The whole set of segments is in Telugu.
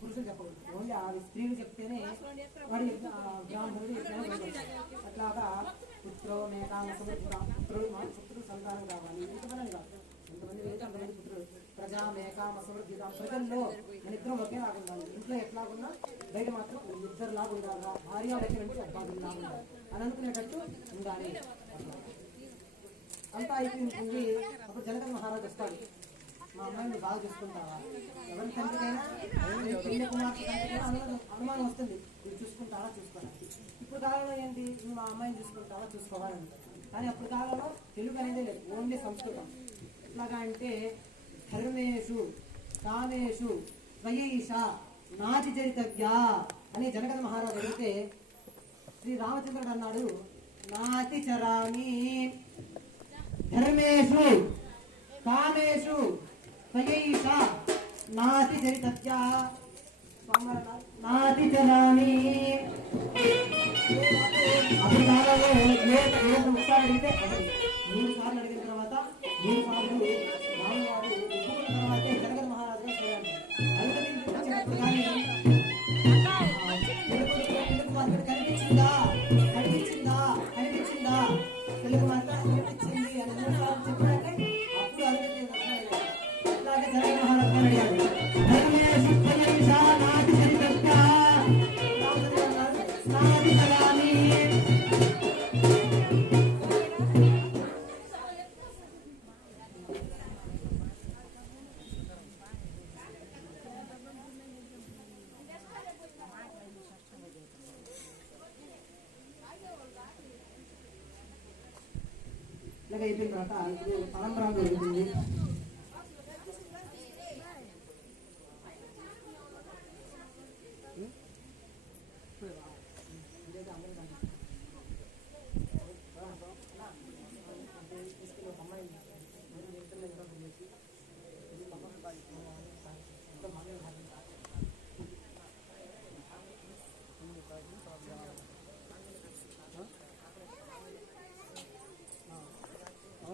పురుషులు చెప్పకూడదు, ఓన్లీ ఆ స్త్రీలు చెప్తేనే వాడి బ్రాహ్మణుడు అట్లాగా పుత్రో మేకామసముద్రం పుత్రుడు పుత్రుడు సంతానం కావాలి, ఇంతమంది కాదు, ఎంతమంది అయితే అంతమంది పుత్రుడు. ప్రజా మేకామసమృద్ధి ప్రజల్లో మన ఇద్దరం ఒకే లాగా ఉండాలి, ఇంట్లో ఎట్లాగున్నా బయట మాత్రం ఇద్దరు లాగా ఉండాలా, భార్య దగ్గర నుంచి అబ్బాయి లాగా ఉండాలి అని అనుకునేటట్టు ఉండాలి. అంతా అయిపోయింది. అప్పుడు జనక మహారాజు వస్తాడు, మా అమ్మాయిని బాగా చూసుకుంటావా, ఎవరి తండ్రికైనా పెళ్లి కుమార్తె తండ్రికైనా అనుమానం వస్తుంది, నువ్వు చూసుకుంటావా చూసుకోవాలి. ఇప్పుడు కాలంలో ఏంటి, నువ్వు మా అమ్మాయిని చూసుకుంటావా చూసుకోవాలని, కానీ అప్పుడు కాలంలో తెలుగు అనేది లేదు, ఓన్లీ సంస్కృతం. ఎట్లాగా అంటే ధర్మేషు కామేషు స్వయైష నాతి చరితవ్య అని జనక మహారాజు అడిగితే శ్రీ రామచంద్రుడు అన్నాడు, నాతి చరామి ధర్మేషు కామేషు స్వయైష నాతి చరితవ్య నాతి చరామి. అప్పుడు కాలంలో ఒకసారి అడిగితే 3 సార్లు అడిగిన తర్వాత 3 సార్లు రామువారు ఒప్పుకున్న తర్వాతే జనక మహారాజు గారు చూడండి అనుమతించినప్పుడు కానీ తెలుగు మాత్రం కనిపించిందా కనిపించిందా కనిపించిందా తెలుగు మాత్రం కనిపించింది అని 3 సార్లు చెప్పారంటే అప్పుడు అనుమతి. అట్లాగే జనక మహారాజు గారు అడిగాడు, ఇలాగ అయిపోయిన తర్వాత ఇప్పుడు పరంపరం జరుగుతుంది.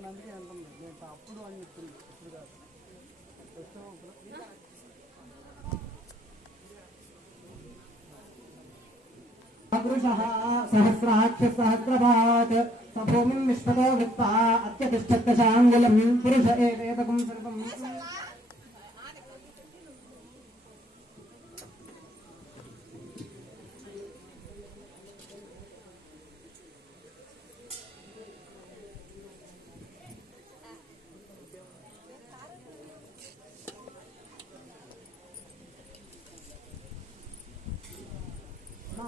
అందుకే అంటున్నాను నేను అప్పుడు అని చెప్తుంది, ఇప్పుడు కాదు. పురుషః సహస్రాక్ష సహస్రపాత్ సభూమిం విశ్వతో వృత్వా అత్యతిష్ఠత్దశాంగులం పురుష ఏవేదకం సర్వం.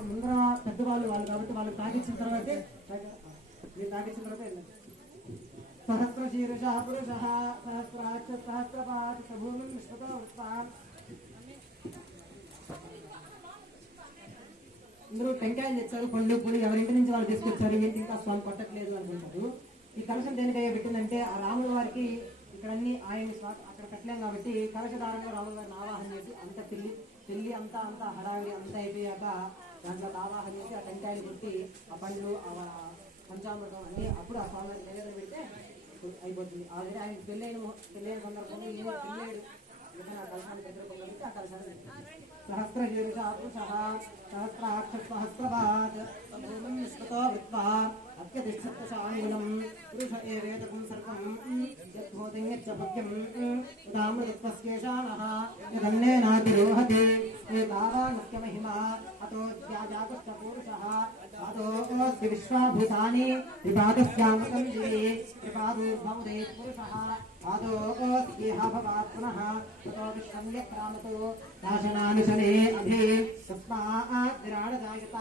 ముందర పెద్దవాళ్ళు కాబట్టి వాళ్ళు తాకించిన తర్వాతే మీరు తాకించిన తర్వాత సహస్ర శీర్ష పురుష సహస్రాక్ష సహస్రపాత్ సభూమిం విశ్వతో వృత్వా. అందరూ టెంకాయలు తెచ్చారు, పండ్లు పూలు ఎవరింటి నుంచి వాళ్ళు తీసుకొచ్చారు, ఏంటి ఇంకా స్వామి కొట్టట్లేదు అనుకుంటారు. ఈ కలశం దేనికయ్యా పెట్టిందంటే ఆ రాముల వారికి ఇక్కడ అన్ని ఆయన అక్కడ పెట్టలేం కాబట్టి కలశధారంగా రాముల వారిని ఆవాహన చేసి అంత పెళ్లి అంతా హడావిడి అంతా అయిపోయాక దాంట్లో ఆవాహన చేసి ఆ టెంకాయలు కొట్టి ఆ పండ్లు పంచామృతం అన్ని అప్పుడు ఆ స్వామి నివేదన పెడితే అయిపోతుంది. ఆల్రెడీ ఆయన పెళ్ళైన సందర్భంలో ఈయన పెళ్ళాడు ఆ కలశాన్ని పెద్ద కొందరికి ఆ కలశాన్ని సహస్ర శీర్ష పురుషః సహస్రాక్ష సహస్రపాత్ సభూమిం విశ్వతో వృత్వా అత్యతిష్ఠత్దశాంగులం పురుష ఏవేదకం సర్వం యద్భూతం యచ్చ భవ్యం ఉదామృతస్యేషానః యదన్నేనాతిరోహతి ఏతావానుక్యమహిమా అతో ధ్యాజాతశ్చ పురుషః అతోస్తి విశ్వాభూతాని త్రిపాదస్యామృతం దివి త్రిపాదోర్భవదే పురుషః పాదోస్యేహ భవాత్ పునః తతో విశ్వం యక్రామతో దాశనానుశనే అభి తస్మాత్ విరాడజాయత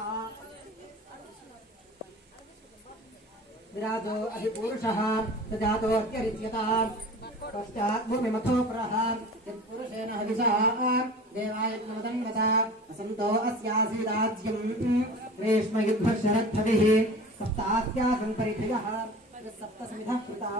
विराजो अभिपुरुषः सजातो अत्यरिच्यता पश्चात् भूमिमथो प्रः यत्पुरुषेण हविषा देवाय नमदन्वता असन्तो अस्यासीदाज्यम् रेष्मयुद्धशरद्धभिः सप्तास्यासन् परिधयः सप्तसमिधः कृता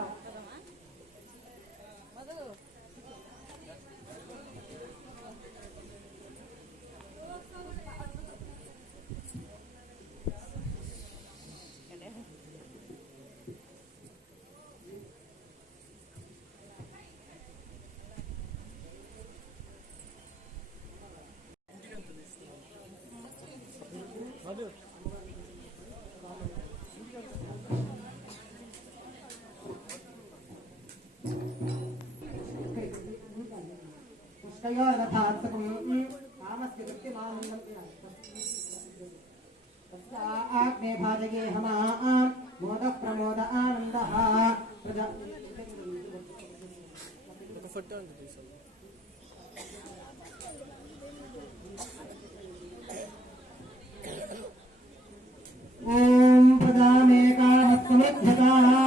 तयोरथार्थकं कामस्य कृत्यमानन्दं आग्ने भाजये हमाः मोदः प्रमोद आनन्दः प्रजा ॐ प्रदामेकामत्समृद्धताम्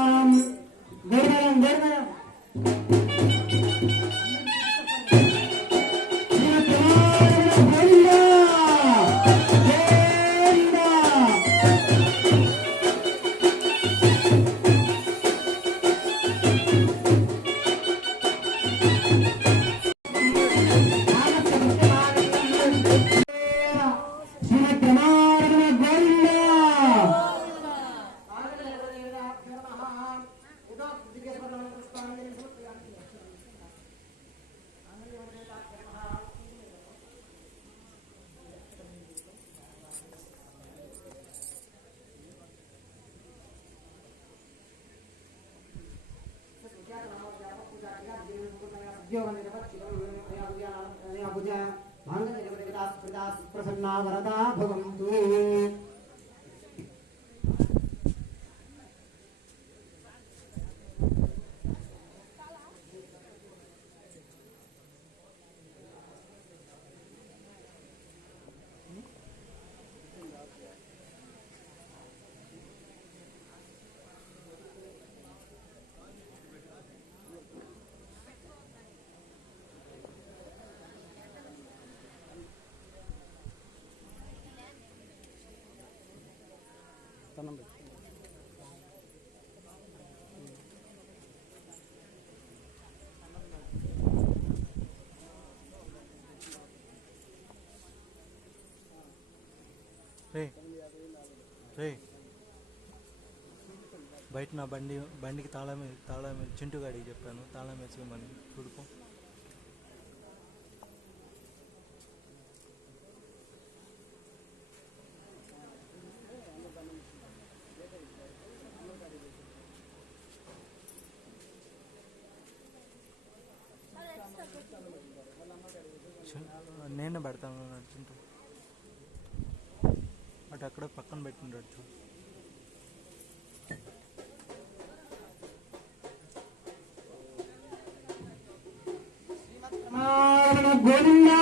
गर्वणं गर्वणं प्रसन्ना वरदा भवन्तु బయట నా బండికి తాళం చింటూ గాడికి చెప్పాను తాళం వేసుకోమని చూడుకో నేనే పెడతాను చింటూ అటు అక్కడ పక్కన పెట్టుండొచ్చు గోవిందా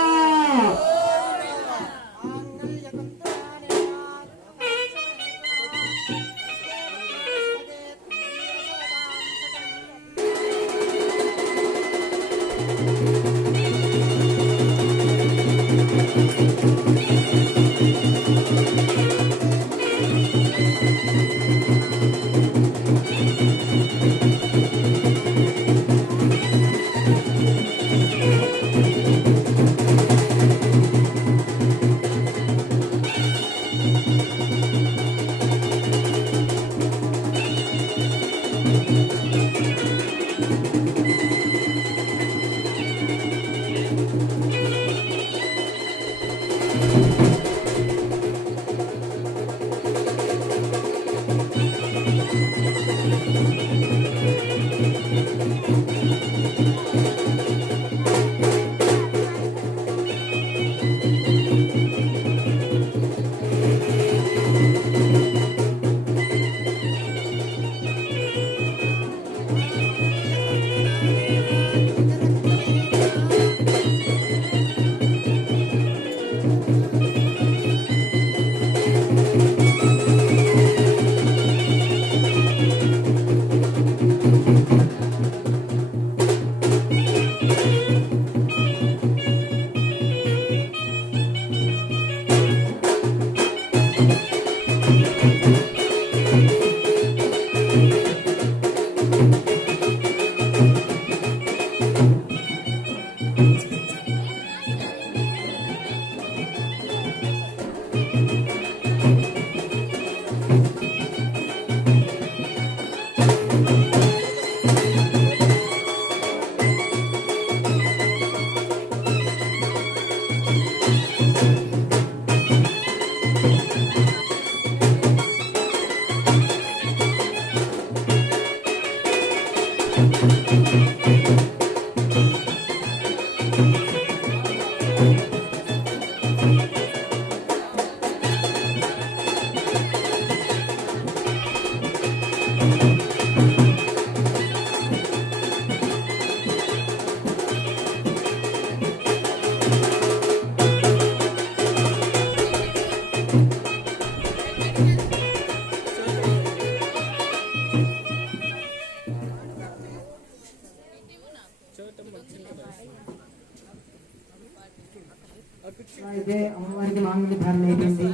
అయితే అమ్మవారికి మాంగళ్య ధారణ అయిపోయింది.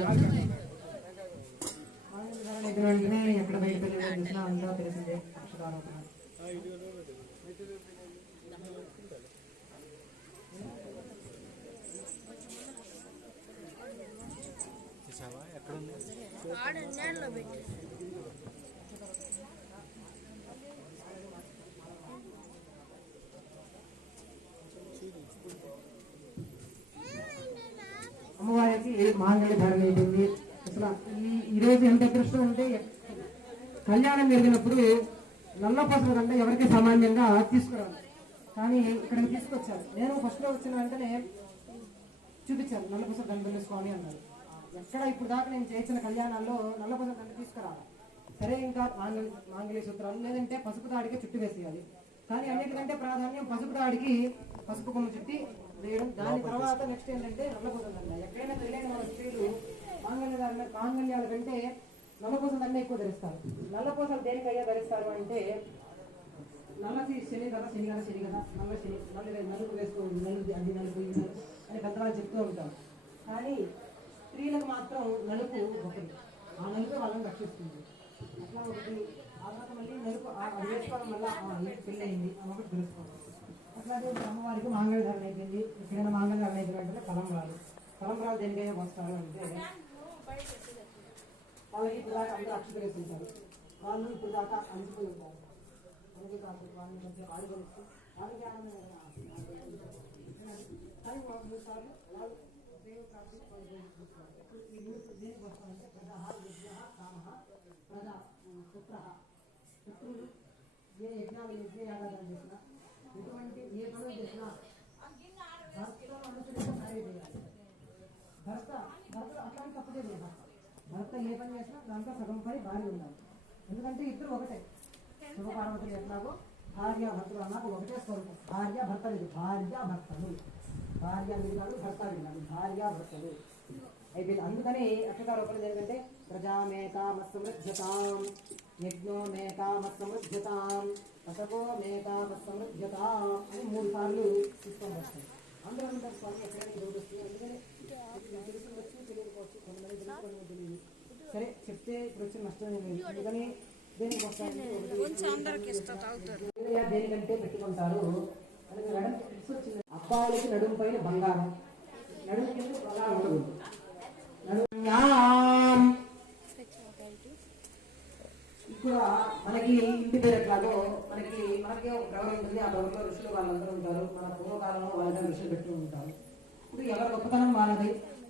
మాంగళ్య ధారణ అయిపోయిన వెంటనే ఎక్కడ బయట పెళ్లి చూసినా అంతా తెలిసిందే అక్షరారోపణ. ఎక్కడుంది అమ్మవారికి మాంగళ్య ధారణ అయిపోయింది. అసలు ఈరోజు ఎంత అదృష్టం అంటే కళ్యాణం జరిగినప్పుడు నల్ల పసుపు కంటే ఎవరికి సామాన్యంగా తీసుకురావాలి, కానీ ఇక్కడికి తీసుకొచ్చారు. నేను ఫస్ట్ లో వచ్చిన వెంటనే చూపించాను నల్ల పసుపు దండ తెలుసుకోని అన్నారు. ఎక్కడ ఇప్పుడు దాకా నేను చేసిన కళ్యాణాల్లో నల్ల పసుపు దండ తీసుకురావాలి. సరే ఇంకా మాంగళ్య సూత్రాలు లేదంటే పసుపు తాడికి చుట్టు వేసేయాలి, కానీ అన్నిటికంటే ప్రాధాన్యం పసుపు తాడికి పసుపు కొమ్మ చుట్టి వేయడం. దాని తర్వాత నెక్స్ట్ ఏంటంటే నల్లపూసల దండ. ఎక్కడైనా పెళ్ళైన మన స్త్రీలు మాంగళ్యాల కంటే నల్లపూసల దండ ఎక్కువ ధరిస్తారు. నల్లపూసలు దేనికయ్యా ధరిస్తారు అంటే నల్ల శని కదా, శని కదా, శని కదా, నల్ల శని, నలుపు వేసుకోండి, నలుపు అది నలుపు ఇది నలుపు అని పెద్దవాళ్ళు చెప్తూ ఉంటాం. కానీ స్త్రీలకు మాత్రం నలుపు ఒకటి, ఆ నలుపు వాళ్ళని రక్షిస్తుంది. అట్లా ఒకటి ఆ తర్వాత మళ్ళీ నలుపు అది వేసుకోవడం వల్ల పెళ్ళయింది అని ఒకటి తెలుసుకోవాలి. అట్లాగే అమ్మవారికి మాంగళ్య ధారణ అయిపోయింది. ఎక్కడైనా మాంగళ్య ధారణ అయిపోయిందంటే తలంబ్రాలు దేనికైనా వస్తారు అంటే వాళ్ళకి ఇప్పుడు దాకా అందరూ అక్షతలు వేస్తుంటారు. వాళ్ళు ఇప్పుడు దాకా అనిచిపోయి ఉంటారు. అందుకే కాదు వాళ్ళని కొంచెం ఆడుకొనిస్తూ వాళ్ళకి ఆనందం కానీ 3 సార్లు వాళ్ళు దేవ ప్రాప్తి ఇప్పుడు ఈ 3 దేనికి వస్తామంటే ప్రజా విద్య కామ ప్రజా పుత్రులు ఏ యజ్ఞాలు యజ్ఞయాగాలు చేసినా ఎటువంటి ఏ పనులు చేసినా భర్తను అనుసరించి భార్య చేయాలి. భర్త అట్లాంటి తప్పు చేయలేదు. భర్త ఏ పని చేసినా దాంట్లో సగం పని భార్య ఉండాలి. ఎందుకంటే ఇద్దరు ఒకటే. శివపార్వతులు ఎట్లాగో భార్య భర్తలు అన్నాక ఒకటే స్వరూపం. భార్య భర్త లేదు, భార్య భర్తలు. భార్య విన్నాడు, భర్త విన్నాడు, భార్య భర్తలు అయిపోయింది. అందుకని అక్షరారోపణ ఏంటంటే ప్రజామేకామత్సమృజ్యతాం, యజ్ఞో మేకామత్సమృజ్యతాం, పశవో మేకామత్సమృజ్యతాం అని 3 సార్లు తీసుకొని వస్తాయి. అందరూ ఉంటారు స్వామి ఎక్కడైనా ఇది వస్తుంది. అందుకని తెలుసుకోవచ్చు, తెలియకపోవచ్చు, కొంతమంది తెలుసుకోవడం తెలియదు. సరే చెప్తే ఇప్పుడు వచ్చిన నష్టం లేదు. అందుకని దేనికి వస్తాయి దేనికంటే పెట్టుకుంటారు. అందుకే నడుము వచ్చింది. అబ్బాయిలకి నడుము పైన బంగారం, నడుము కింద బంగారం ఉండదు. ఇప్పుడు మనకి ఇంటి పేరు ఎట్లాగో మనకి ఒక భ్రమం ఉంటుంది. ఆ భ్రమంలో ఋషులు వాళ్ళందరూ ఉంటారు. మన పూర్వకాలంలో వాళ్ళందరూ ఋషులు పెట్టి ఉంటారు. ఇప్పుడు ఎవరి గొప్పతనం వాళ్ళది.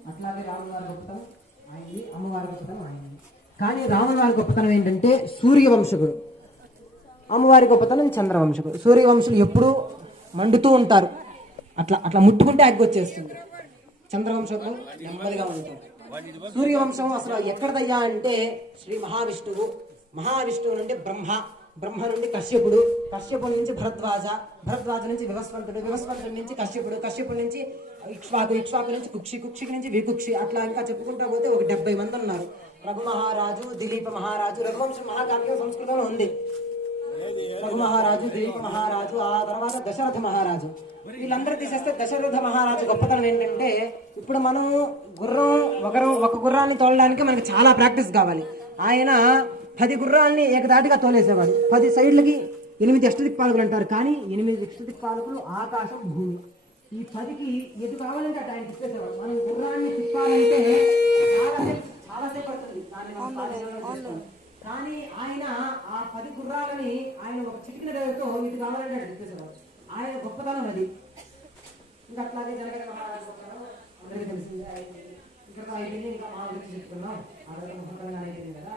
అట్లాగే రాముల వారి గొప్పతనం ఆయనది, అమ్మవారి గొప్పతనం ఆయనది. కానీ రాముల వారి గొప్పతనం ఏంటంటే సూర్యవంశకుడు, అమ్మవారి గొప్పతనం చంద్రవంశకుడు. సూర్యవంశులు ఎప్పుడూ మండుతూ ఉంటారు, అట్లా ముట్టుకుంటే అగ్గొచ్చేస్తుంది. చంద్రవంశకులు నెమ్మదిగా ఉంటారు. సూర్యవంశం అసలు ఎక్కడదయ్యా అంటే శ్రీ మహావిష్ణువు నుండి బ్రహ్మ నుండి కశ్యపుడు నుంచి భరద్వాజ నుంచి వివస్వంతుడు నుంచి కశ్యపుడు నుంచి ఇక్ష్వాకు నుంచి కుక్షి నుంచి వికుక్షి, అట్లా ఇంకా చెప్పుకుంటా పోతే ఒక 70 మంది ఉన్నారు. రఘు మహారాజు, దిలీప మహారాజు, రఘువంశం మహాకావ్యం సంస్కృతంలో ఉంది. రఘు మహారాజు, దిలీప మహారాజు, ఆ తర్వాత దశరథ మహారాజు. వీళ్ళందరూ తీసేస్తే దశరథ మహారాజు గొప్పతనం ఏంటంటే ఇప్పుడు మనం ఒక గుర్రాన్ని తోలడానికి మనకి చాలా ప్రాక్టీస్ కావాలి. ఆయన 10 గుర్రాలని ఏకదాటిగా తోలేసేవాడు. 10 సైడ్లకి 8 అష్టదిక్పాలకులు అంటారు. కానీ 8 అష్టదిక్పాలకులు ఆకాశం, భూమి. ఈ 10కి ఎటు కావాలంటే అటు ఆయన తిప్పేసేవాడు. మనం గుర్రాన్ని తిప్పాలంటే చాలాసేపు పడుతుంది. కానీ ఆయన ఆ 10 గుర్రాలని ఆయన ఒక చిటికిన దగ్గరతో ఇటు కావాలంటే అటు తిప్పేసేవాడు. ఆయన గొప్పతనం అది. ఇంకా అట్లాగే జనగణ మహారాజు గొప్పతనం అందరికీ తెలిసిందే. ఇక్కడ అయిపోయింది. ఇంకా మా గురించి చెప్తున్నాం. ఆ అయిపోయింది కదా.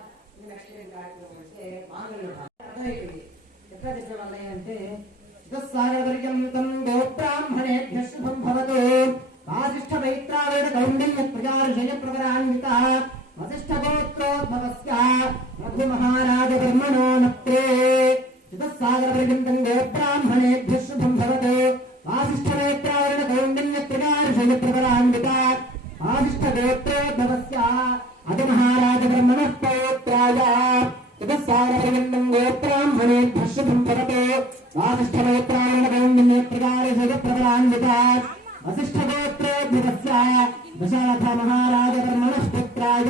నెక్స్ట్ కార్యక్రమం అంటే మాంగళ్య అర్థమైపోయింది. ఎట్లా చెప్పే అంటే గోబ్రాహ్మణేభ్యః శుభం భవతు వాసిష్ఠ మైత్రావేద కౌండిన్య ప్రజార్షయ ప్రవరాన్విత వసిష్ఠ గోత్రోద్భవస్య రఘు మహారాజ కర్మణో నప్తే చతుస్సాగర పర్యంతం గోబ్రాహ్మణేభ్యః శుభం భవతు వాసిష్ఠ మైత్రావేద కౌండిన్య ప్రజార్షయ ప్రవరాన్విత వాసిష్ఠ గోత్రోద్భవస్య అద మహారాజ కర్మణః పౌత్రాయ చతుస్సాగరపర్యంతం గోబ్రాహ్మణేభ్యః శుభం భవతు వాసిష్ఠ మైత్రావేద కౌండిన్య ప్రజార్షయ ప్రవరాన్విత వసిష్ఠ గోత్రోద్భవస్య दशरथ महाराज ब्रह्मणः पुत्राय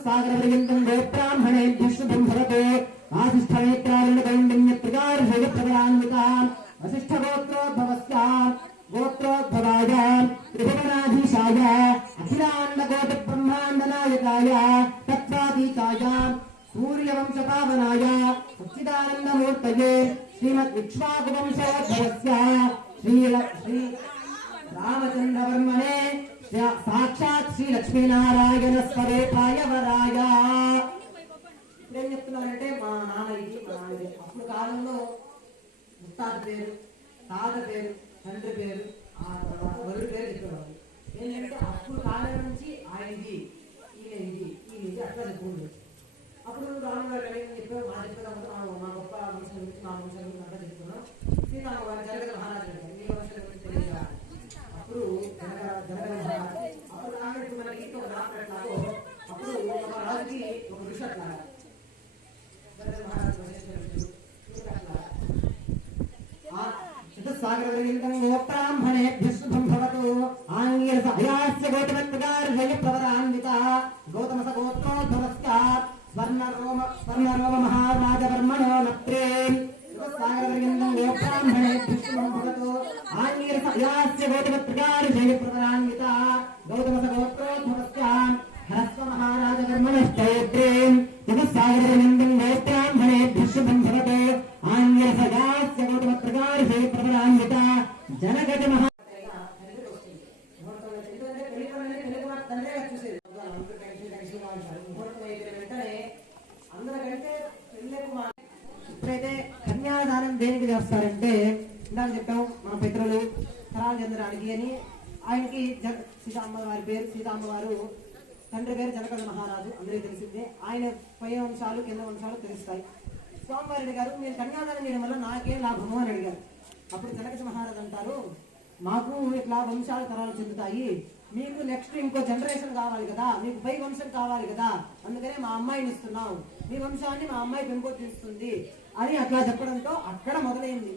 सागरपर्यन्तं गोब्राह्मणेभ्यः शुभं भवतु आसिष्ठनेत्रारण्यकौण्डिन्यप्रकारशैलप्रकरान्विता वसिष्ठगोत्रोद्भवस्य गोत्रोद्भवाय त्रिभुवनाधीशाय अखिलाण्डकोटिब्रह्माण्डनायकाय तत्त्वातीताय सूर्यवंशपावनाय सच्चिदानन्दमूर्तये श्रीमद्विक्ष्वाकुवंशोद्भवस्य श्री रामचन्द्रवर्मणे साक्षात् श्री लक्ष्मीनारायण स्वरूपाय वराय ఏం చెప్తున్నారంటే మా నాన్న ఇది మా నాన్న అప్పుడు కాలంలో ముత్తాత పేరు తాత పేరు తండ్రి పేరు ఆ తర్వాత వరుడి పేరు చెప్పేవాళ్ళు ఏంటంటే అప్పుడు కాలం నుంచి ఆయనది ఈయన ఇది అట్లా చెప్పుకుంటుంది అప్పుడు రాముగారు ఏం చెప్పారు మా చెప్పేటప్పుడు మా గొప్ప వంశం గురించి మా వంశం గురించి అంతా చెప్తున్నాం సీతారామ వారి జనగల మహారాజు మీ వంశం గురించి తెలియదా అప్పుడు జనగల మహారాజు అప్పుడు నాన్నకి మనకి ఒక రాత్రి అప్పుడు ఒక రాజుకి ఒక ఋషి అట్లా ब्राह्मणेभ्यः शुभं भवतु आङ्गीरसभयास्य गौतमप्रकारशैलप्रवरान्विता गौतमसगोत्रोद्भवस्य स्वर्णरोम महाराजवर्मणो नप्रे ब्राह्मणेभ्यः शुभं भवतु आङ्गीरसभयास्य गौतमप्रकारशैलप्रवरान्विता गौतमसगोत्रोद्भवस्य हरस्व महाराजवर्मणश्चैत्रे जगत्सागरनन्दं गोब्राह्मणेभ्यः शुभं भवतु आङ्गीरसभयास्य गौतमप्रकारशैलप्रवरान्विता जनगज महा ఇప్పుడైతే కన్యాదానం దేనికి చేస్తారంటే ఇందాక చెప్పాం మన పితరులు తరాలు చెందడానికి అని ఆయనకి సీతామ్మ వారి పేరు సీతామ్మ వారు తండ్రి పేరు జనకల మహారాజు అందరికీ తెలిసిందే ఆయన పై వంశాలు కింద వంశాలు తెలుస్తాయి స్వామివారి అడిగారు మీరు కన్యాదానం చేయడం వల్ల నాకేం లాభము అని అడిగారు అప్పుడు జనకజ మహారాజు అంటారు మాకు ఇట్లా వంశాలు తరాలు చెందుతాయి మీకు నెక్స్ట్ ఇంకో జనరేషన్ కావాలి కదా మీకు పై వంశం కావాలి కదా అందుకనే మా అమ్మాయిని ఇస్తున్నాం మీ వంశాన్ని మా అమ్మాయి పెంపొందిస్తుంది అని అట్లా చెప్పడంతో అక్కడ మొదలైంది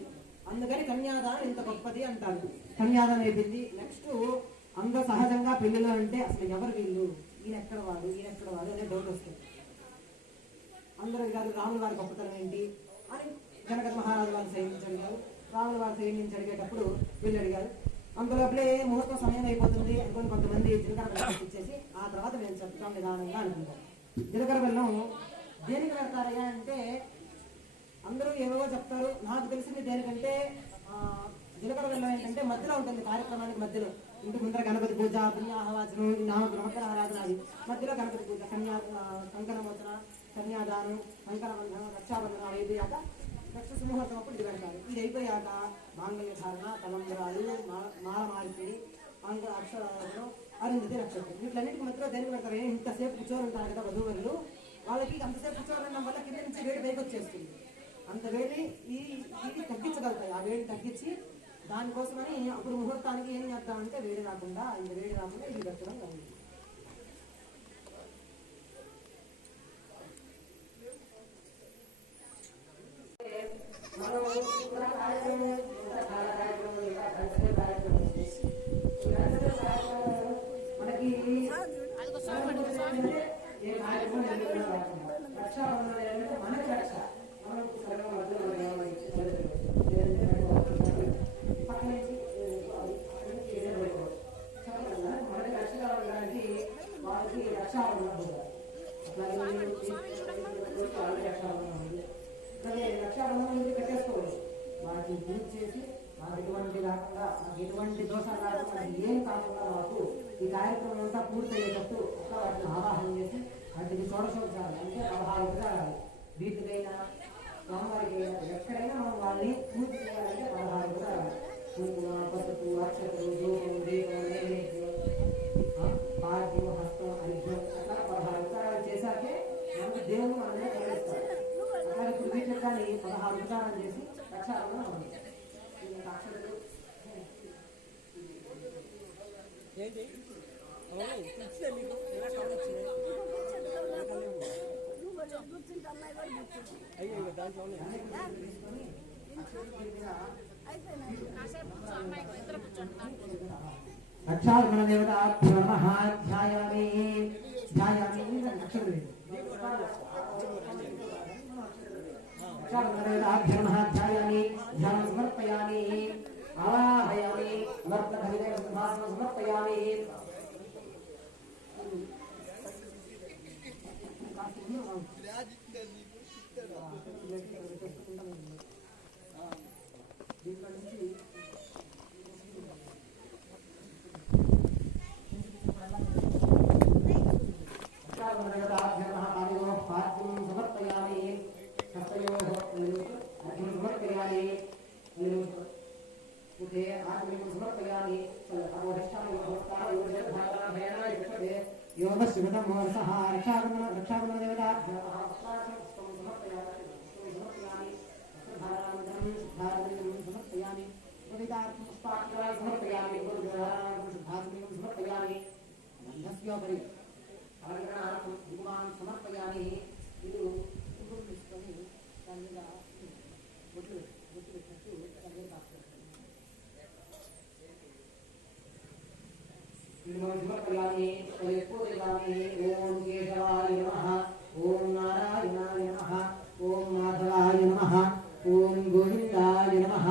అందుకని కన్యాదానం ఇంత గొప్పది అంటారు కన్యాదానం అయిపోయింది నెక్స్ట్ అంత సహజంగా పెళ్లిలో అంటే అసలు ఎవరు వీళ్ళు ఈయన ఎక్కడ వాడు అనే డౌట్ వస్తుంది అందరూ గారు రాముల వారి గొప్పతనం ఏంటి అని జనగత మహారాజు వారు సైనించడిగారు రాముల వారు సైనించి అడిగేటప్పుడు వీళ్ళు అడిగారు అందులోపలే ముహూర్తం సమయం అయిపోతుంది అనుకుని కొంతమంది జీలకర్ర బెల్లం ఇచ్చేసి ఆ తర్వాత నేను చెప్తాం నిదానంగా అనుకుంటాను జీలకర్ర బెల్లం దేనికి పెడతారయ్యా అంటే అందరూ ఏవో చెప్తారు నాకు తెలిసింది దేనికంటే జీలకర్ర బెల్లం ఏంటంటే మధ్యలో ఉంటుంది కార్యక్రమానికి మధ్యలో ఇంటి ముందర గణపతి పూజ పుణ్యాహవాచనం నవగ్రహ ఆరాధన అది మధ్యలో గణపతి పూజ కంకణమోచన కన్యాదానం కంకణబంధనం రక్షాబంధనం అయిపోయాక నెక్స్ట్ సుముహూర్తం అప్పుడు ఇది పెడతారు ఇది అయిపోయాక మాంగళ్య ధారణ తలంబరాలు మాల మార్పిడి అక్షరాలను అరుంధతి నక్షత్రం వీటిలన్నిటికి మధ్యలో దేనికి పెడతారు ఇంతసేపు కూర్చొని ఉంటారు కదా వధువులు వాళ్ళకి అంతసేపు కూర్చోవడం వల్ల కింద నుంచి వేడి పైకి వచ్చేస్తుంది అంత వేడి ఇది తగ్గించగలుగుతాయి ఆ వేడి తగ్గించి దానికోసమని అప్పుడు ముహూర్తానికి ఏం చేద్దామంటే వేడి రాకుండా ఇంత వేడి రాకుండా ఇది పెట్టడం జరిగింది మనకి మనకి రక్ష మనకి రక్ష కావడానికి వాళ్ళకి రక్షాబంధనం రక్షాబంధనం కట్టేసుకోవచ్చు వాటిని పూజ చేసి మాకు ఎటువంటి రాకుండా మాకు ఎటువంటి దోషాలు రాకుండా ఏం కాకుండా మాకు ఈ కార్యక్రమం అంతా పూర్తయ్యేటట్టు వాటిని ఆవాహన చేసి వాటికి షోడశోపచారాలు అంటే 16 ఉపచారాలు వీటికైనా స్వామివారికి ఎక్కడైనా మనం వాళ్ళని పూర్తి చేయాలంటే 16 ఉపచారాలు కుంకుమ పసుపు అక్షతలు ధూపం దీపం నైవేద్యం పాద్యం హస్తం అర్ఘ్యం అట్లా 16 ఉపచారాలు చేశాకే మనకు దేవుడు మనమే కలిగిస్తారు అట్లా ఇప్పుడు వీటికి కానీ 16 ఉపచారాలు చేసి రక్షాలను మనం అక్షతలు रक्षागुणदेवताभ्यो नमः ध्यायामि ध्यायामि रक्षागुणदेवताभ्यो नमः ध्यायामि ध्यानं समर्पयामि आवाहयामि समर्पयामि समर्पयामि ओम केशवाय नमः ओम नारायणाय नमः ओम माधवाय नमः ओम गोविंदाय नमः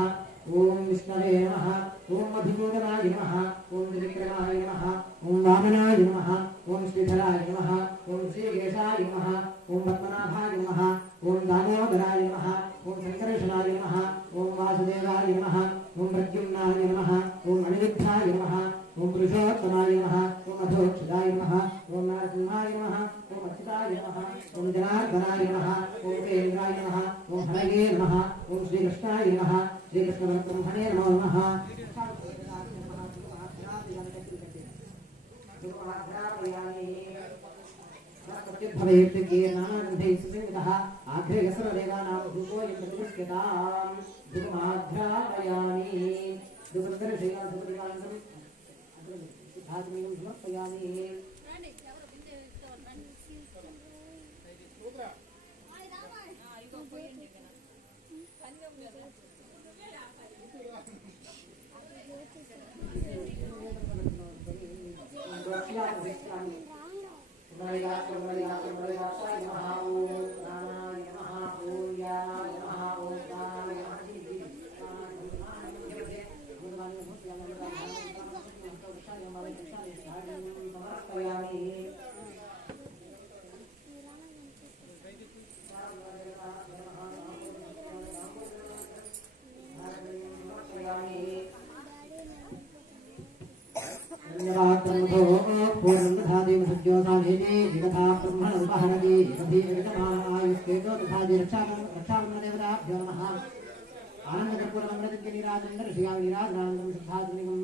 ओम विष्णवे नमः ओम अभिमोदनाय नमः ओम त्रिविक्रमाय नमः ओम वामनाय नमः ओम श्रीधराय नमः ओम श्रीकेशाय नमः ओम पद्मनाभाय नमः ओम दामोदराय नमः ओम शंकरेशनाय नमः ओम वासुदेवाय नमः ओम प्रद्युम्नाय नमः ओम अनिरुद्धाय नमः ओम पुरुषोत्तमाय नमः ओम अधोक्षदाय नमः ओम नरसिंहाय नमः ओम अच्युताय नमः ओम जनार्दनाय नमः ओम केन्द्राय नमः ओम हरये नमः ओम श्रीकृष्णाय नमः श्रीकृष्णपरब्रह्मणे नमो नमः आग्रे यसरदेवानां धूपो यत्रस्यतां धूपमाघ्रापयामि धूपदर्शयामि धूपदीपानं सिद्धात्मीनं समर्पयामि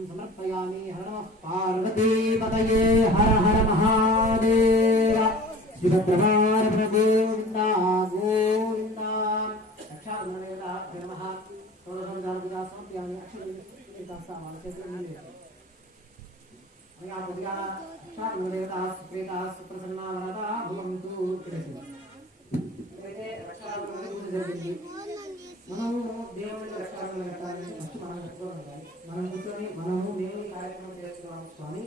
समर्पयामि हर पार्वती पतये हर हर महादेव शिवप्रभार गोविंदा गोविंदा रक्षाबंधनदेवताभ्यो नमः षोडशोपचारपूजा समर्पयामि रक्षाबंधनदेवता सुप्रीता सुप्रसन्ना वरदा भवन्तु మనము దేవుని రక్షణ మనం కూర్చొని మనము దేవుని కార్యక్రమం చేస్తున్నాము స్వామి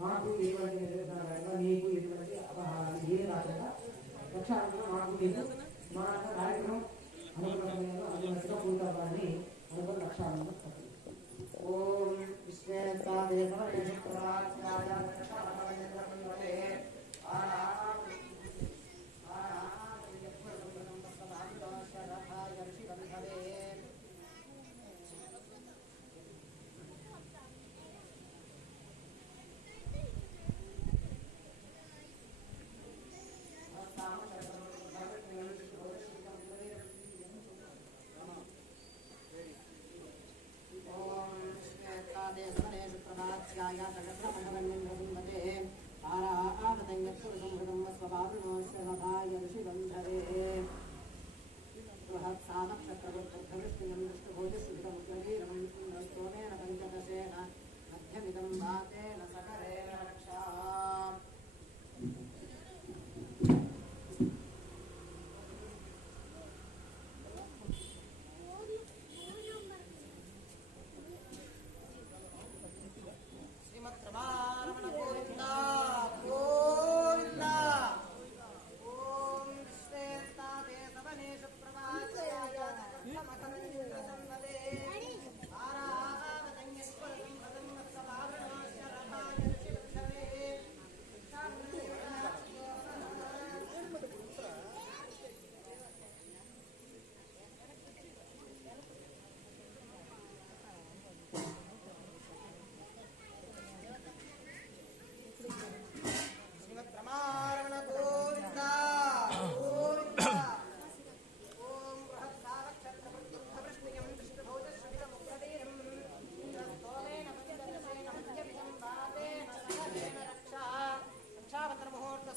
మాకు ఎటువంటి నిర్దేశన నీకు ఎటువంటి అపహారాలు ఏ రాకుండా రక్షణ మాకు నీకు మా కార్యక్రమం అనుకున్న సమయంలో అనుకున్నట్టుగా పూర్తవ్వాలని అనుకున్న రక్షణ ఓం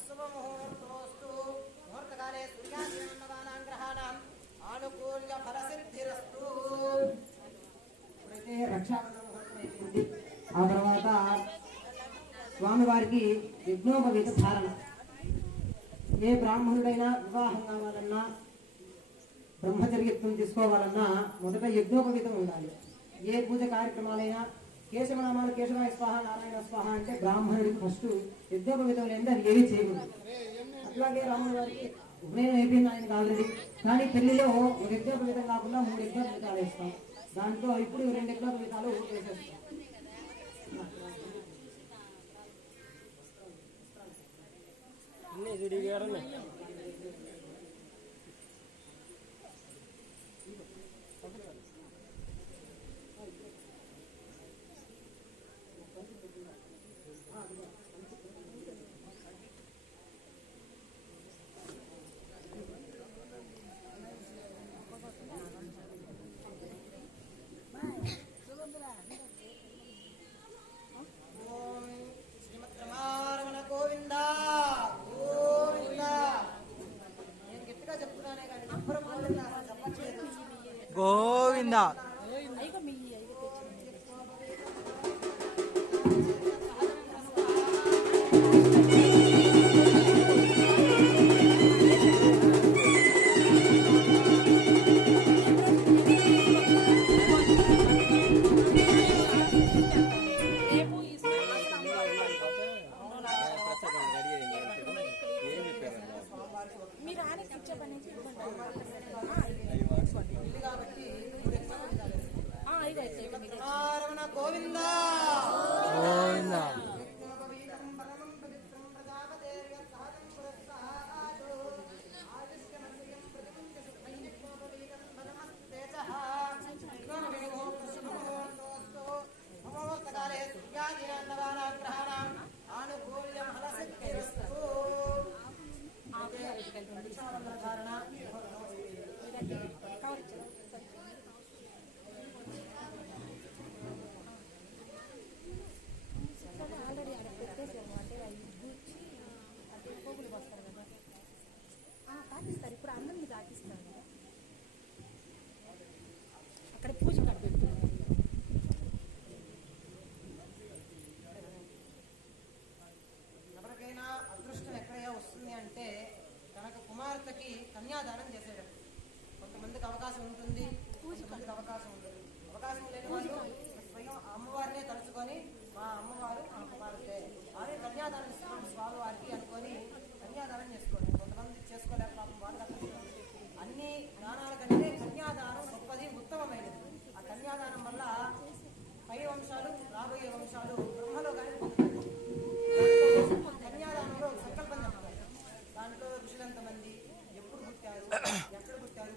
శుభముహూర్తోస్తు ముహూర్తకాలే సూర్యాగ్రహణానాం గ్రహాణాం ఆనుకూల్య ఫలసిద్ధిరస్తు. ఇప్పుడైతే రక్షాబంధన ముహూర్తం అయిపోయింది. ఆ తర్వాత స్వామివారికి యజ్ఞోపవీత ధారణ. ఏ బ్రాహ్మణుడైనా వివాహం కావాలన్నా బ్రహ్మచర్యత్వం తీసుకోవాలన్నా మొదట యజ్ఞోపవీతం ఉండాలి. ఏ పూజ కార్యక్రమాలైనా కేశవనామాలు కేశవాయ స్వాహ నారాయణ స్వాహ అంటే బ్రాహ్మణుడికి ఫస్ట్ యజ్ఞోపవీతం లేదంటే అది ఏమీ చేయకూడదు. అట్లాగే రాముడి వారికి ఉపనయనం అయిపోయింది ఆయనకి ఆల్రెడీ. కానీ పెళ్లిలో ఒక యజ్ఞోపవీతం కాకుండా 3 యజ్ఞోపవీతాలు వేస్తాం. దాంట్లో ఇప్పుడు 2 యజ్ఞోపవీతాలు వేసేస్తాం. గోవింద గోవింద గోవింద ఎవరికైనా అదృష్టం ఎక్కడైనా వస్తుంది అంటే తనకు కుమార్తెకి కన్యాదానం చేసేటప్పుడు. కొంతమందికి అవకాశం ఉంటుంది, కొంతమందికి అవకాశం ఉండదు. అవకాశం లేని వాళ్ళు స్వయం అమ్మవారినే తలుచుకొని మా అమ్మవారు మా కుమార్తె ఆమె కన్యాదానం ఇస్తున్నాం స్వామివారికి అనుకొని కన్యాదానం చేసుకోండి. కొంతమంది చేసుకోలేక పాపం వాళ్ళు అన్ని దానాల కంటే కన్యాదానం గొప్పది, ఉత్తమమైనది. ఆ కన్యాదానం వల్ల పై వంశాలు రాబోయే వంశాలు బ్రహ్మలో కానీ కన్యాదానంలో సంకల్పం చెప్తారు. దాంట్లో ఋషులు ఎంతమంది, ఎప్పుడు పుట్టారు, ఎక్కడ పుట్టారు,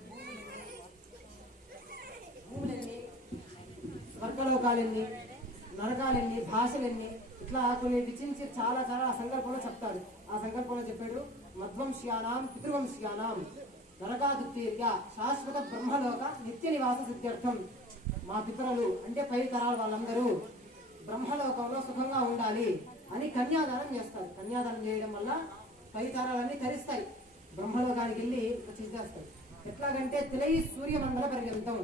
భూములెన్ని, స్వర్గలోకాలెన్ని, నరకాలెన్ని, భాషలెన్ని, ఇట్లా కొన్ని విచించి చాలా చాలా ఆ సంకల్పంలో చెప్తాడు. ఆ సంకల్పంలో చెప్పాడు మధ్వంశ్యానాం పితృవంశ్యానాం నరకాదుత్తీర్య శాశ్వత బ్రహ్మలోక నిత్య నివాస సిద్ధ్యర్థం. మా పితరులు అంటే పై తరాల వాళ్ళందరూ బ్రహ్మలోకంలో సుఖంగా ఉండాలి అని కన్యాదానం చేస్తారు. కన్యాదానం చేయడం వల్ల పై తరాలన్నీ తరిస్తాయి, బ్రహ్మలోకానికి వెళ్ళి చేస్తాయి. ఎట్లాగంటే తిలై సూర్యమండల పర్యంతం,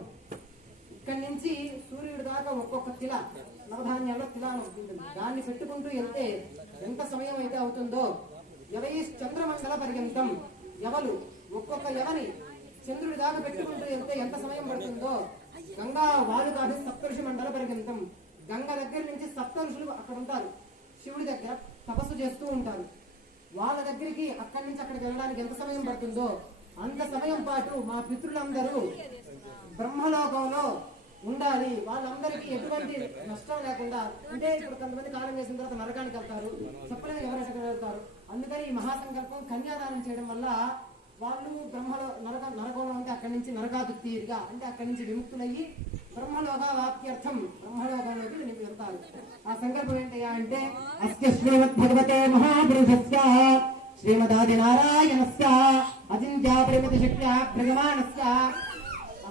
ఇక్కడి నుంచి సూర్యుడి దాకా ఒక్కొక్క తిల నవధాన్యాల్లో తిలా ఉంటుంది. దాన్ని పెట్టుకుంటూ వెళ్తే ఎంత సమయం అయితే అవుతుందో, ఎవై చంద్రమండల పర్యంతం, ఎవలు ఒక్కొక్క ఎవని చంద్రుడి దాకా పెట్టుకుంటూ వెళ్తే ఎంత సమయం పడుతుందో, గంగా వాలుకాభి సప్తఋషి మండల పర్యంతం, గంగ దగ్గర నుంచి సప్త ఋషులు అక్కడ ఉంటారు, శివుడి దగ్గర తపస్సు చేస్తూ ఉంటారు. వాళ్ళ దగ్గరికి అక్కడి నుంచి అక్కడికి వెళ్ళడానికి ఎంత సమయం పడుతుందో అంత సమయం పాటు మా పితృలందరూ బ్రహ్మలోకంలో ఉండాలి. వాళ్ళందరికీ ఎటువంటి నష్టం లేకుండా, అంటే ఇప్పుడు కొంతమంది కాలం చేసిన తర్వాత నరకానికి వెళ్తారు, చెప్పలేని ఎవరైనా వెళ్తారు. అందుకని ఈ మహాసంకల్పం కన్యాదానం చేయడం వల్ల వాళ్ళు బ్రహ్మలో నరకంలో ఉంటే అక్కడి నుంచి నరకాదుత్తీర్గా అంటే అక్కడి నుంచి విముక్తులయ్యి బ్రహ్మలోక వాక్యర్థం బ్రహ్మలోకంలోకి వెళ్తారు. ఆ సంకల్పం ఏంటయ్యా అంటే అస్య శ్రీమద్ భగవతే మహాపురుషస్య శ్రీమదాది నారాయణస్య అచింత్యా పరిమిత శక్త్యా భ్రగమాణస్య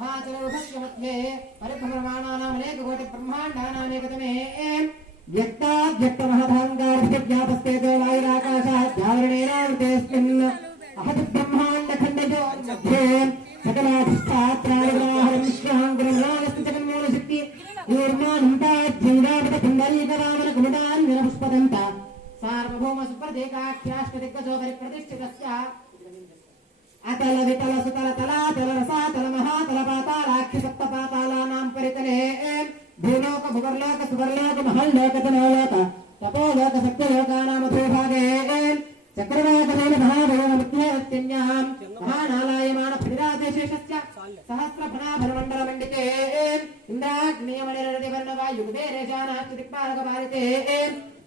మహాచరౌహస్య మధ్యే పరిభ్రమాణానాం అనేక కోటి బ్రహ్మాండానామేకతమే వ్యక్తాద్వ్యక్త మహదాంగార్భిజ్ఞాపస్తేజో వాయురాకాశాద్ జాగరణేన అహది బ్రహ్మాండ ఖండజో మధ్యే సకలాధిష్టాత్రాణిగ్రహారం విశ్వాంగురమూలస్తి జగన్మూల శక్తి ఊర్మానంతాజ్యంగావత కుండలీకరామన కుమటాన్విన పుష్పదంత సార్వభౌమ సుప్రదేకాఖ్యాష్టదిగ్గజో పరిప్రతిష్ఠితస్య అతల వితల సుతల తలాతల రసాతల మహాతల పాతాళాఖ్య సప్త పాతాళానాం పరితలే భూలోక భువర్లోక సువర్లోక మహల్లోక తనోలోక తపోలోక సప్తలోకానాం అధోభాగే చక్రవాకదేన మహాభగవత్యాం మహానాలాయమాన ఫణిరాదేశేషస్య సహస్రఫణాభరమండలమండితే ఇంద్రాగ్నియమణిరదివర్ణవాయుగుబేరేశానాస్తి దిక్పాలక భారితే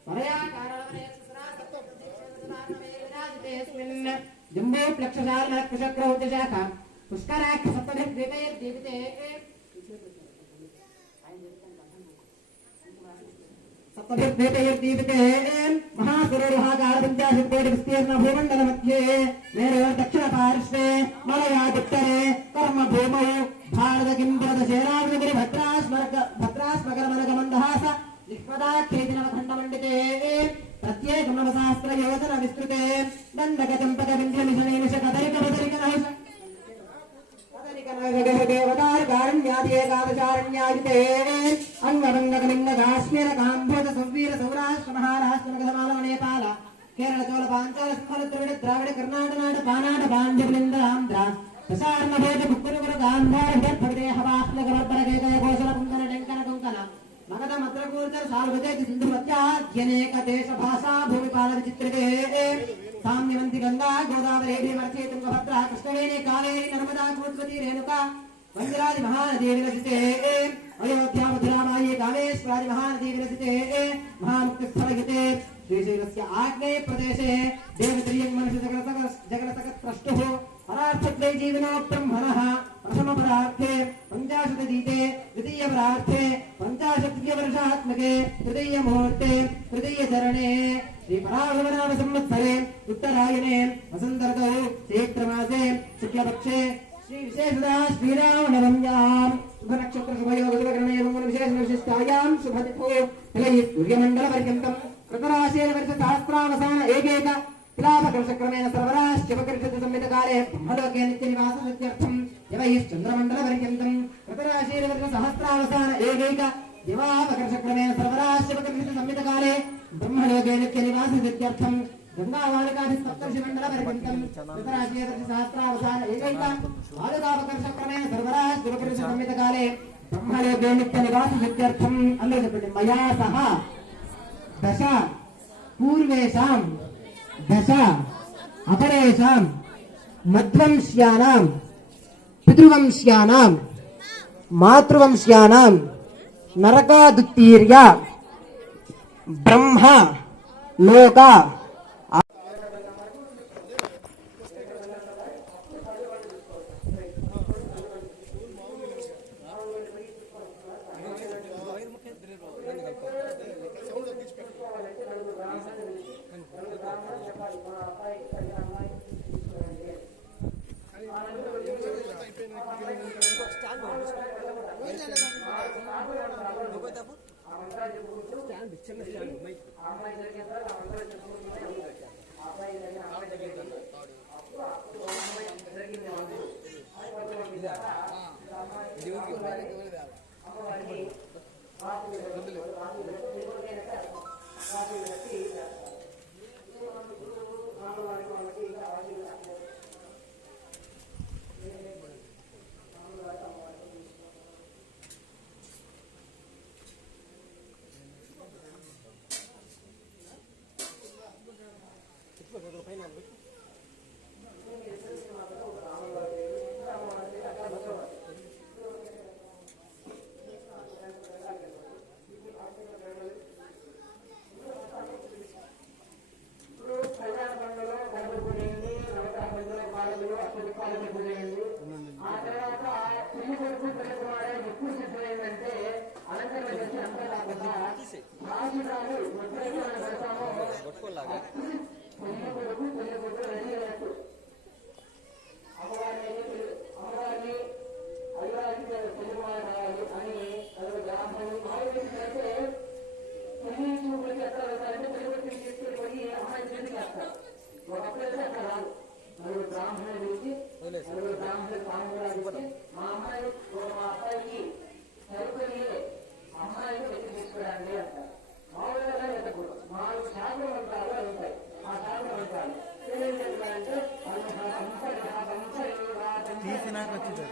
వరయాకారణవనేస్మిన్ జంబో ప్లక్షశాలనక్షక్రౌజశాఖ పుష్కరాక్ష సప్తభిర్ద్వీపైర్దీపితే సప్తభిర్ద్వీపైర్దీపితే మహాసురరుహాకార పంచాశత్కోటి విస్తీర్ణ భూమండల మధ్యే మేరో దక్షిణ పార్శ్వే మలయాదుత్తరే కర్మ భూమౌ భారత కింద్రద శేరాగ్నిగిరి భద్రాస్మగరమనగమందహాస నిష్పదాఖ్యేతినవఖండమండితే ప్రత్యేక నవశాస్త్ర యోజన విస్తృతే దండక చంపక వింధ్యమిష నిమిష కదరిక బదరిక నహస దేవతారణ్యాదికాదశారణ్యాయుతే అంగరంగకలింగ కాశ్మీర కాంభోజ సంవీర సౌరాష్ట్ర మహారాష్ట్ర మగధమాల నేపాల కేరళ చోళ పాంచాల సింహల ద్రవిడ ద్రావిడ కర్ణాటనాట పానాట పాండ్యపులింద ఆంధ్ర ప్రసారణ భోజ ముక్కురుగుర గాంధార హిడేహ వాహ్నగవర్బర కేకయ కోశల కుంకన టెంకన కుంకన మగధ మద్రకూర్చర సాల్వదేకి సింధు మధ్యాధ్యనేక దేశ భాషా భూమిపాల విచిత్రకే సామ్యవంతి గంగా గోదావరి భీమర్చి తుంగభద్ర కృష్ణవేణి కావేరి నర్మదా కూర్వతి రేణుకా వంజరాది మహానదీ విలసితే అయోధ్యా మధురామాయి కామేశ్వరాది మహానదీ విలసితే మహాముక్తిస్థలగితే శ్రీశైలస్య ఆగ్నేయ ప్రదేశే దేవత్రియం మనుష్య జగలసకత్రష్టుః పరార్థత్వై జీవనో బ్రహ్మణః ప్రథమ పరార్థే పంచాశతదీతే ద్వితీయ పరార్థే పంచాశత్వర్షాత్మకే తృతీయ ముహూర్తే తృతీయ చరణే శ్రీ పరాభవనామ సంవత్సరే ఉత్తరాయణే వసంతర్తౌ చైత్రమాసే శుక్లపక్షే శ్రీ విశేషదా శ్రీరామనవమ్యాం శుభనక్షత్ర శుభయోగ శుభకరణయోగ విశేష విశిష్టాయాం శుభతిథో తిలయి సూర్యమండల పర్యంతం కృతరాశేన వర్ష సహస్రావసాన ఏకైక క్రమేణ సర్వరాశ్చపకర్షత సంహితకాలే బ్రహ్మలోకే నిత్య నివాస సత్యర్థం యవైశ్చంద్రమండల పర్యంతం కృతరాశేన వర్ష సహస్రావసాన ఏకైక దివాపకర్షక్రమేణ సర్వరాశ్చపకర్షత సంహితకాలే బ్రహ్మలోకే నిత్య నివాస సత్యర్థం గంగావాళికాది సప్తర్షిమండల పర్యంతం కృతరాశేన వర్ష సహస్రావసాన ఏకైక వాళికాపకర్షక్రమేణ సర్వరాశ్చపకర్షత సంహితకాలే బ్రహ్మలోకే నిత్య నివాస సత్యర్థం అందరూ చెప్పండి మయా సహ దశ పూర్వేషాం దశ అపరేషాం మధ్వంశ్యానాం పితృవంశ్యానాం మాతృవంశ్యానాం నరకాదుత్తీర్య బ్రహ్మ లోక నలుగురు బ్రాహ్మణులు పిలిచి నలుగురు బ్రాహ్మణులు స్వామి మా అమ్మాయి మా అబ్బాయికి సరుకుని అమ్మాయిని వెతికి తీసుకురండి అంటారు. మామూలుగా వెతకూడదు. 4 శాఖల మంత్రాలు ఉంటాయి. ఆ శాఖల మంత్రాలు ఏమేం చెప్పారంటే తీసినాక వచ్చింది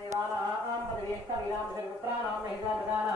देवानां पदवीष्टमिदां सर्वत्राणां महिषामृगानां